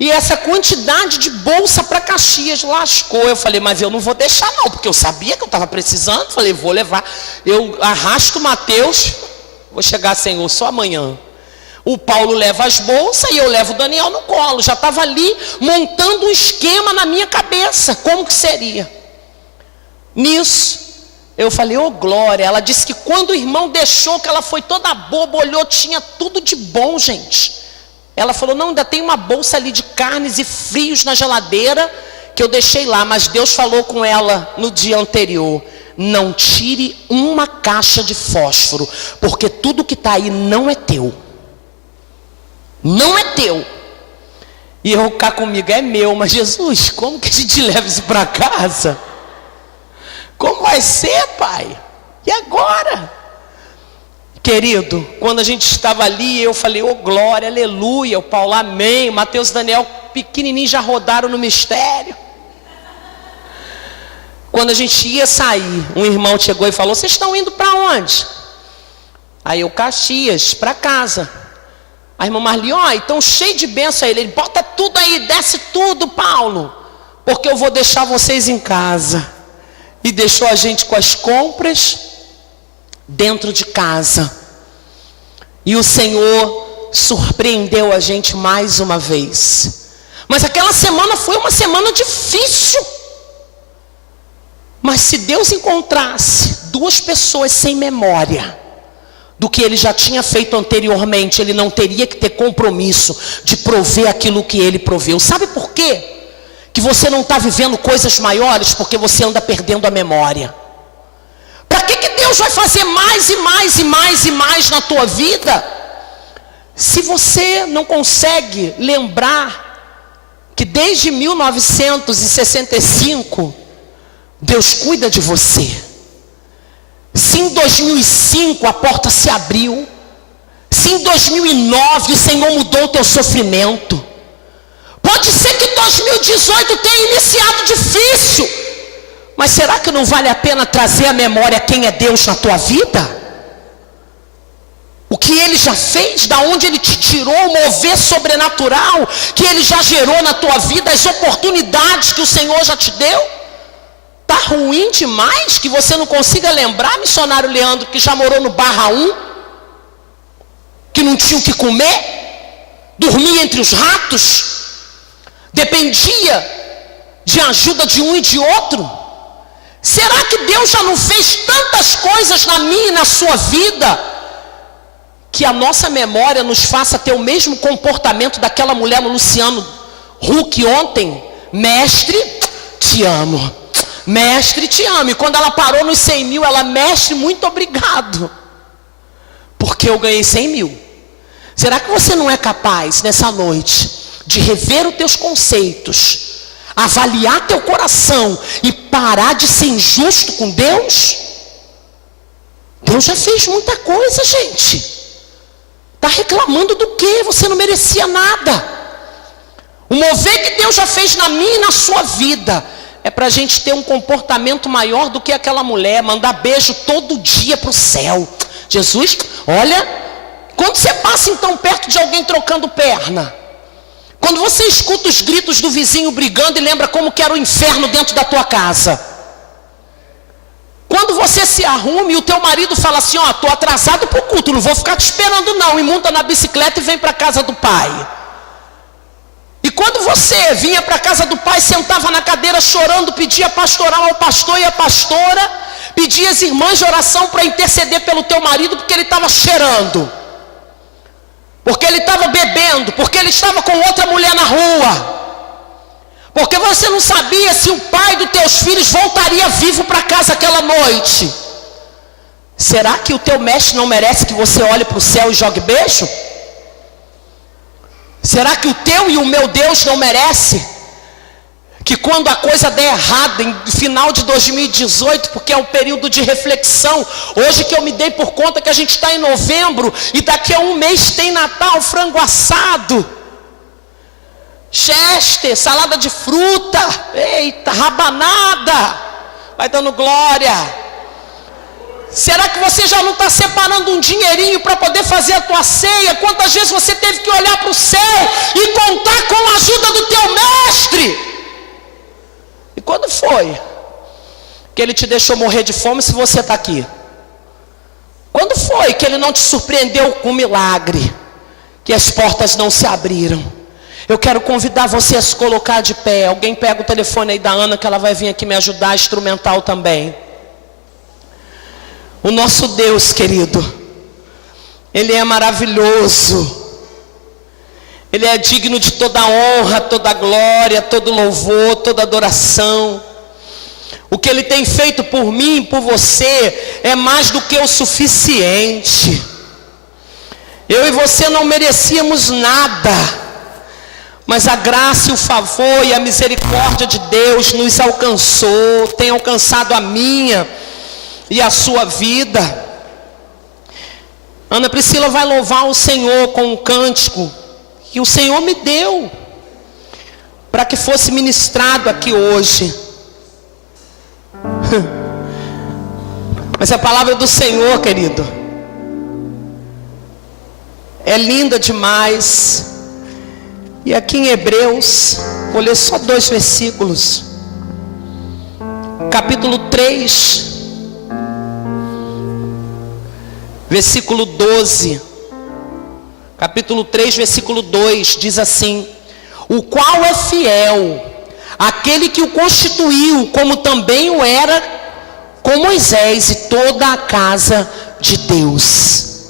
e essa quantidade de bolsa para Caxias? Lascou. Eu falei: mas eu não vou deixar não, porque eu sabia que eu estava precisando. Falei: vou levar. Eu arrasto Mateus, vou chegar, Senhor, só amanhã. O Paulo leva as bolsas e eu levo o Daniel no colo. Já estava ali montando um esquema na minha cabeça, como que seria. Nisso, eu falei: ô glória. Ela disse que quando o irmão deixou, que ela foi toda boba, olhou, tinha tudo de bom, gente. Ela falou: não, ainda tem uma bolsa ali de carnes e frios na geladeira, que eu deixei lá. Mas Deus falou com ela no dia anterior: não tire uma caixa de fósforo, porque tudo que está aí não é teu. Não é teu. E eu cá comigo: é meu. Mas Jesus, como que a gente leva isso para casa? Como vai ser, pai? E agora? Querido, quando a gente estava ali, eu falei: ô glória, aleluia. O Paulo: amém. Mateus e Daniel, pequenininho, já rodaram no mistério. Quando a gente ia sair, um irmão chegou e falou: vocês estão indo para onde? Aí eu: Caxias, para casa. A irmã Marli: ó, então cheio de bênção. Ele: bota tudo aí, desce tudo, Paulo, porque eu vou deixar vocês em casa. E deixou a gente com as compras dentro de casa. E o Senhor surpreendeu a gente mais uma vez. Mas aquela semana foi uma semana difícil. Mas se Deus encontrasse duas pessoas sem memória do que Ele já tinha feito anteriormente, Ele não teria que ter compromisso de prover aquilo que Ele proveu. Sabe por quê? Que você não está vivendo coisas maiores? Porque você anda perdendo a memória. Para que Deus vai fazer mais e mais e mais e mais na tua vida, se você não consegue lembrar que desde 1965 Deus cuida de você? Se em 2005 a porta se abriu, se em 2009 o Senhor mudou o teu sofrimento, pode ser que 2018 tenha iniciado difícil, mas será que não vale a pena trazer à memória quem é Deus na tua vida? O que Ele já fez, da onde Ele te tirou, o mover sobrenatural que Ele já gerou na tua vida, as oportunidades que o Senhor já te deu. Está ruim demais que você não consiga lembrar, missionário Leandro, que já morou no Barra 1, que não tinha o que comer, dormia entre os ratos, dependia de ajuda de um e de outro? Será que Deus já não fez tantas coisas na minha e na sua vida, que a nossa memória nos faça ter o mesmo comportamento daquela mulher no Luciano Huck ontem? Mestre, te amo. Mestre, te amo. E quando ela parou nos 100 mil, ela: mestre, muito obrigado, porque eu ganhei 100 mil. Será que você não é capaz nessa noite de rever os teus conceitos, avaliar teu coração e parar de ser injusto com Deus? Deus já fez muita coisa, gente. Está reclamando do quê? Você não merecia nada. O mover que Deus já fez na minha e na sua vida é para a gente ter um comportamento maior do que aquela mulher, mandar beijo todo dia para o céu. Jesus, olha, quando você passa então perto de alguém trocando perna, quando você escuta os gritos do vizinho brigando e lembra como que era o inferno dentro da tua casa, quando você se arruma e o teu marido fala assim: ó, estou atrasado para o culto, não vou ficar te esperando não, e monta na bicicleta e vem para a casa do pai. E quando você vinha para a casa do pai, sentava na cadeira chorando, pedia pastoral ao pastor e à pastora, pedia as irmãs de oração para interceder pelo teu marido, porque ele estava cheirando, porque ele estava bebendo, porque ele estava com outra mulher na rua, Porque você não sabia se o pai dos teus filhos voltaria vivo para casa aquela noite. Será que o teu mestre não merece que você olhe para o céu e jogue beijo? Será que o teu e o meu Deus não merece que quando a coisa der errado, em final de 2018, porque é um período de reflexão, hoje que eu me dei por conta que a gente está em novembro, e daqui a um mês tem Natal, frango assado, chester, salada de fruta, eita, rabanada, vai dando glória. Será que você já não está separando um dinheirinho para poder fazer a tua ceia? Quantas vezes você teve que olhar para o céu e contar com a ajuda do teu mestre? E quando foi que ele te deixou morrer de fome se você está aqui? Quando foi que ele não te surpreendeu com um milagre? Que as portas não se abriram? Eu quero convidar você a se colocar de pé. Alguém pega o telefone aí da Ana, que ela vai vir aqui me ajudar, instrumental também. O nosso Deus, querido, Ele é maravilhoso. Ele é digno de toda honra, toda glória, todo louvor, toda adoração. O que Ele tem feito por mim e por você é mais do que o suficiente. Eu e você não merecíamos nada, mas a graça e o favor e a misericórdia de Deus nos alcançou, tem alcançado a minha e a sua vida. Ana Priscila vai louvar o Senhor com um cântico que o Senhor me deu para que fosse ministrado aqui hoje. Mas a palavra do Senhor, querido, é linda demais. E aqui em Hebreus, vou ler só 2 versículos. Capítulo 3, versículo 12. Capítulo 3, versículo 2, diz assim: o qual é fiel, aquele que o constituiu, como também o era com Moisés e toda a casa de Deus.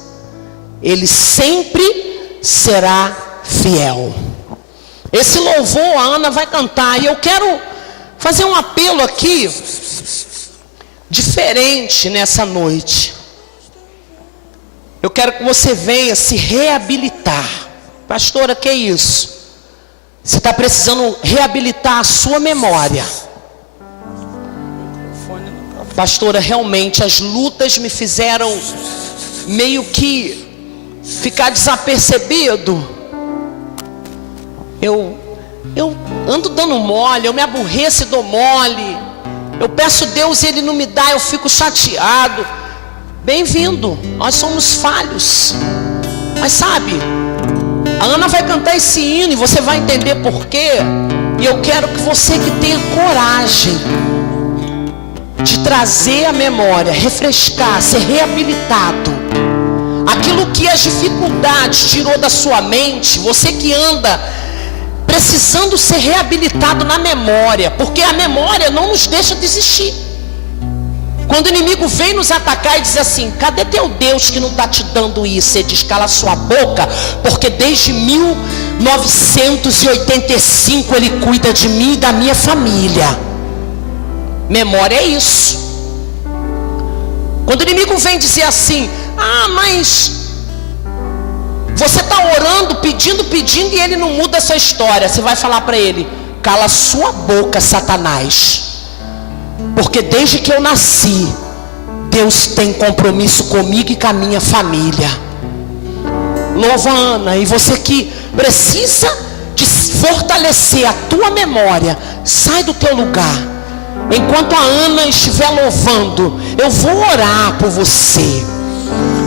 Ele sempre será fiel. Esse louvor a Ana vai cantar, e eu quero fazer um apelo aqui, diferente nessa noite. Eu quero que você venha se reabilitar. Pastora, que é isso? Você está precisando reabilitar a sua memória. Pastora, realmente as lutas me fizeram meio que ficar desapercebido. Eu ando dando mole, eu me aborreço e dou mole. Eu peço Deus e Ele não me dá, eu fico chateado. Bem-vindo, nós somos falhos. Mas sabe, a Ana vai cantar esse hino e você vai entender por quê. E eu quero que você que tenha coragem de trazer a memória, refrescar, ser reabilitado. Aquilo que as dificuldades tirou da sua mente, você que anda precisando ser reabilitado na memória, porque a memória não nos deixa desistir. Quando o inimigo vem nos atacar e diz assim: cadê teu Deus que não está te dando isso? Você diz: cala sua boca, porque desde 1985 Ele cuida de mim e da minha família. Memória é isso. Quando o inimigo vem dizer assim: ah, mas você está orando, pedindo, e ele não muda essa história. Você vai falar para ele: cala sua boca, Satanás, porque desde que eu nasci, Deus tem compromisso comigo e com a minha família. Louva a Ana. E você que precisa de fortalecer a tua memória, sai do teu lugar. Enquanto a Ana estiver louvando, eu vou orar por você.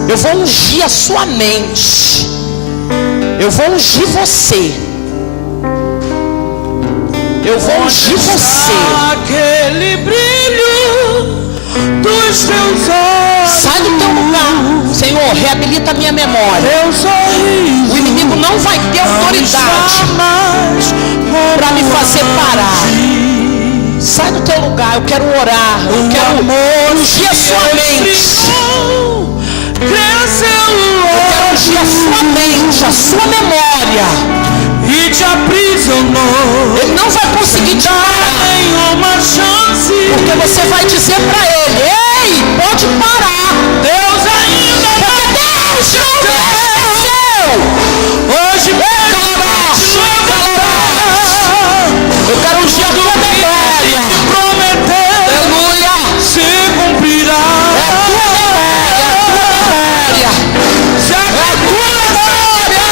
Eu vou ungir a sua mente. Eu vou ungir você. Eu vou ungir você. Aquele brilho dos teus olhos. Sai do teu lugar. Senhor, reabilita a minha memória. O inimigo não vai ter autoridade para me fazer parar. Sai do teu lugar. Eu quero orar. Eu quero ungir a sua mente. Eu quero ungir a sua mente, a sua memória. E te aprisionou aprisionou. Ele não vai conseguir te parar. Nenhuma chance. Porque você vai dizer para ele: ei, pode parar. Deus ainda não esqueceu. Hoje mesmo eu quero ungir a tua memória. Prometeu. Aleluia. Se cumprirá. É a tua memória. Se a tua memória.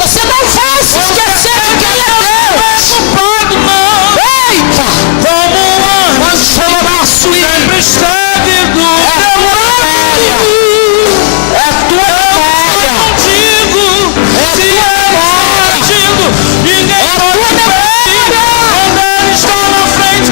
Você não vai se esquecer de quem é Deus. Culpado não. Eita. Como antes. Sempre esteve do teu lado. É a tua memória. Contigo. Se ele está agindo, ninguém pode impedir. Quando ele está na frente,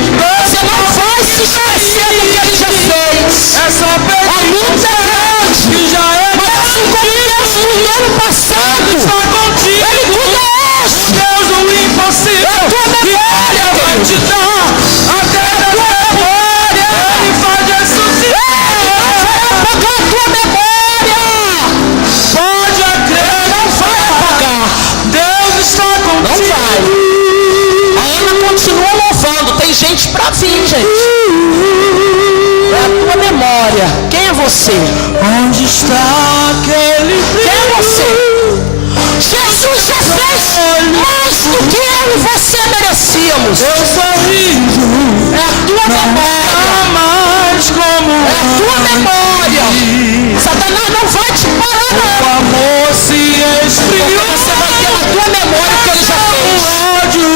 Você não vai se esquecer do que ele já fez. é só A pedir luta é grande. que já é Mas assim como Deus no ano passado, está contigo. Ele conhece. Deus o impossível. É a tua memória, Ele vai te dar até a tua memória. Ele faz ressuscitar. Vai apagar a tua memória. Pode acreditar. Não vai apagar. Deus está Não contigo. vai. A Ana continua louvando. Tem gente pra vir, gente. É a tua memória. Quem é você? Onde está aquele Quem é você? Jesus já fez mais do que eu e você merecíamos. Teu sorriso É a tua memória. mais como É a tua memória. Satanás não vai te parar, o não. amor se Porque esfriou. você vai ter na tua memória o que ele já fez. Ódio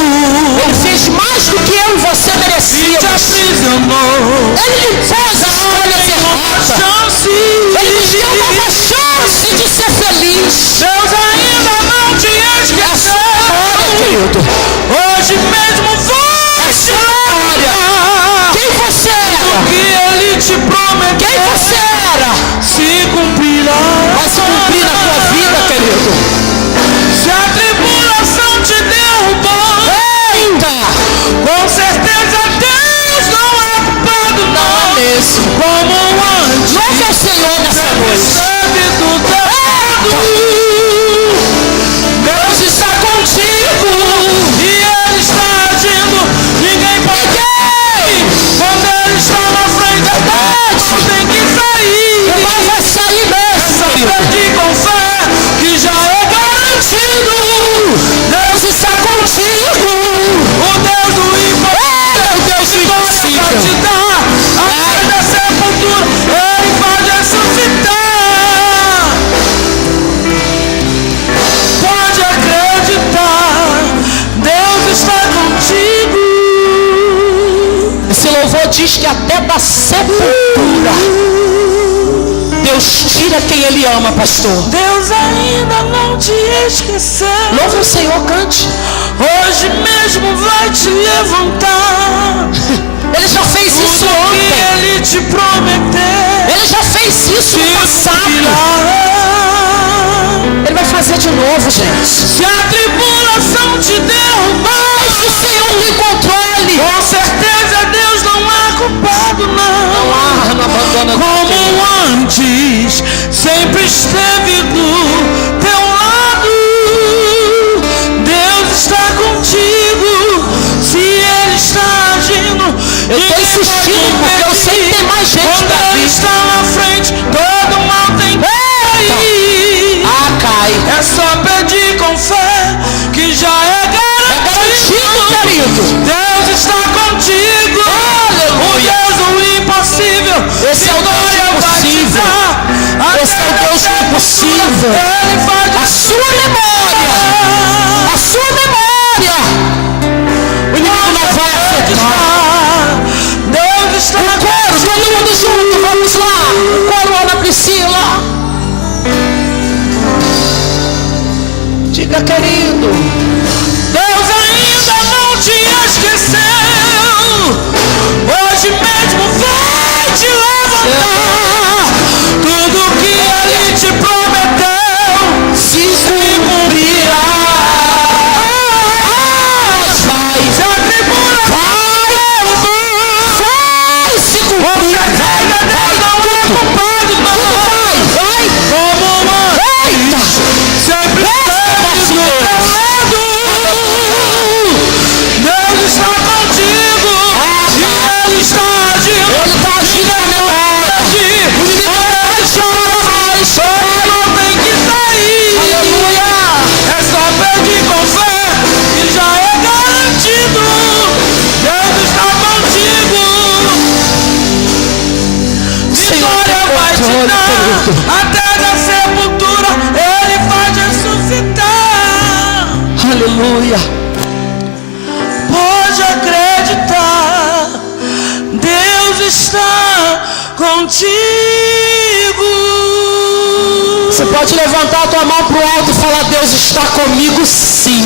Ele fez mais do que eu e você te merecíamos. aprisionou. Ele limpou as escolhas erradas. Chance. Ele nos deu uma chance de ser feliz. Deus ainda não te esqueceu. Olha, querido. Hoje mesmo vai te lembrar Quem você era? que ele te prometeu. Quem você era? Se cumprirá. Vai se cumprir na tua vida, querido. Se a tribulação te derrubou, Eita! com certeza Deus não é culpado, Não é não. mesmo. Como antes. Louve ao Senhor nessa noite. Sabe do teu lado. Deus está contigo e Ele está agindo. Ninguém pode. Quando Ele está na frente, não tem que sair. Mas vai sair mesmo, querido. Pede com fé que já é garantido. Deus está contigo. O Deus do impossível. O Deus do impossível. Vai te dar a da sepultura. Ele vai ressuscitar. Pode acreditar. Deus está contigo. Esse louvor diz que até da sepultura Deus tira quem Ele ama, pastor. Deus ainda não te esqueceu. Louve o Senhor, cante. Hoje mesmo vai te levantar. Ele já fez isso Tudo que ontem. Ele te prometeu. Ele já fez isso no passado. cumprirá. Ele vai fazer de novo, gente. Se a tribulação te derrubar, Mas o Senhor tem controle. com certeza Deus não é culpado, não. Não abandona. Como antes, sempre esteve do teu lado. Deus está contigo. Se Ele está agindo, Eu tô insistindo porque eu sei que tem mais gente quando pra Ele vir. está na frente, todo mal tem que cair. Ah, cai. É só pedir com fé que já é garantido, querido. Deus está contigo. Aleluia. O Deus do impossível. Esse é o Deus do Vitória vai te impossível. dar. Esse é o Deus do impossível. Ele faz A sua memória. A sua memória. O inimigo não vai acreditar. Deus está O coro, todo mundo junto, vamos lá. O coro, Ana Priscila. Diga, querido. Deus ainda não te esqueceu. Hoje mesmo vai te levantar. Tudo que Ele te prometeu se cumprirá. Vai. Se a tribulação Vai se cumprir. Deus não é culpado, não. Vai. Como uma Eita. sempre esteve do teu lado. querido. Até da sepultura Ele faz ressuscitar. Aleluia. Pode acreditar, Deus está contigo. Você pode levantar a tua mão para o alto e falar: Deus está comigo, sim.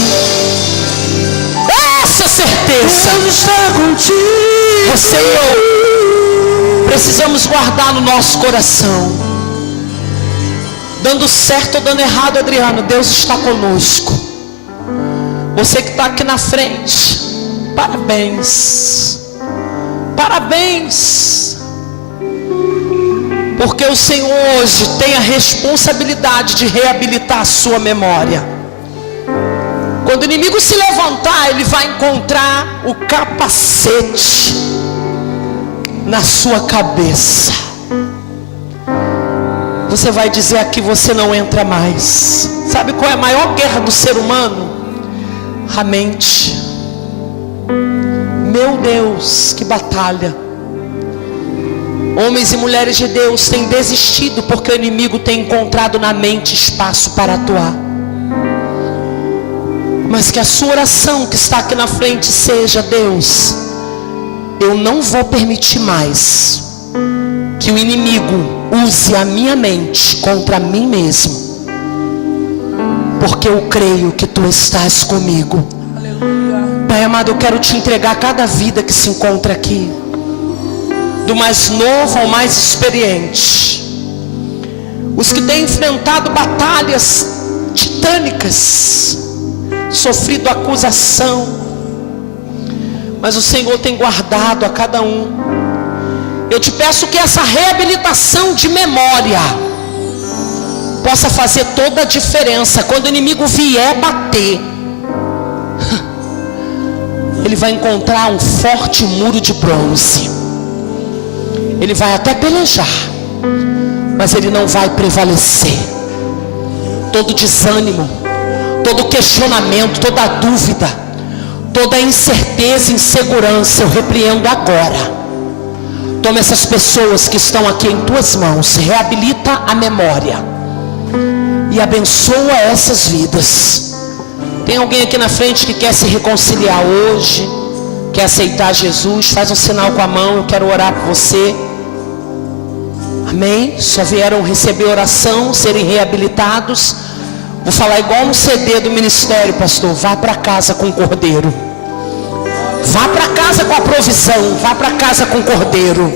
Essa certeza. Deus está contigo. Você e eu precisamos guardar no nosso coração. Dando certo ou dando errado, Adriano, Deus está conosco. Você que está aqui na frente, parabéns. Parabéns. Porque o Senhor hoje tem a responsabilidade de reabilitar a sua memória. Quando o inimigo se levantar, ele vai encontrar o capacete na sua cabeça. Você vai dizer: aqui você não entra mais. Sabe qual é a maior guerra do ser humano? A mente. Meu Deus, que batalha. Homens e mulheres de Deus têm desistido porque o inimigo tem encontrado na mente espaço para atuar. Mas que a sua oração que está aqui na frente seja: Deus, eu não vou permitir mais que o inimigo use a minha mente contra mim mesmo, porque eu creio que Tu estás comigo. Aleluia. Pai amado, eu quero Te entregar cada vida que se encontra aqui, do mais novo ao mais experiente. Os que têm enfrentado batalhas titânicas, sofrido acusação, mas o Senhor tem guardado a cada um. Eu te peço que essa reabilitação de memória possa fazer toda a diferença. Quando o inimigo vier bater, ele vai encontrar um forte muro de bronze. Ele vai até pelejar, mas ele não vai prevalecer. Todo desânimo, todo questionamento, toda dúvida, toda incerteza, insegurança, eu repreendo agora. Toma essas pessoas que estão aqui em Tuas mãos, reabilita a memória e abençoa essas vidas. Tem alguém aqui na frente que quer se reconciliar hoje, quer aceitar Jesus? Faz um sinal com a mão, eu quero orar por você. Amém? Só vieram receber oração, serem reabilitados. Vou falar igual no CD do ministério, pastor: vá para casa com o cordeiro. Vá para casa com a provisão. Vá para casa com o cordeiro.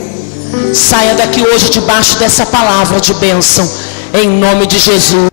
Saia daqui hoje debaixo dessa palavra de bênção, em nome de Jesus.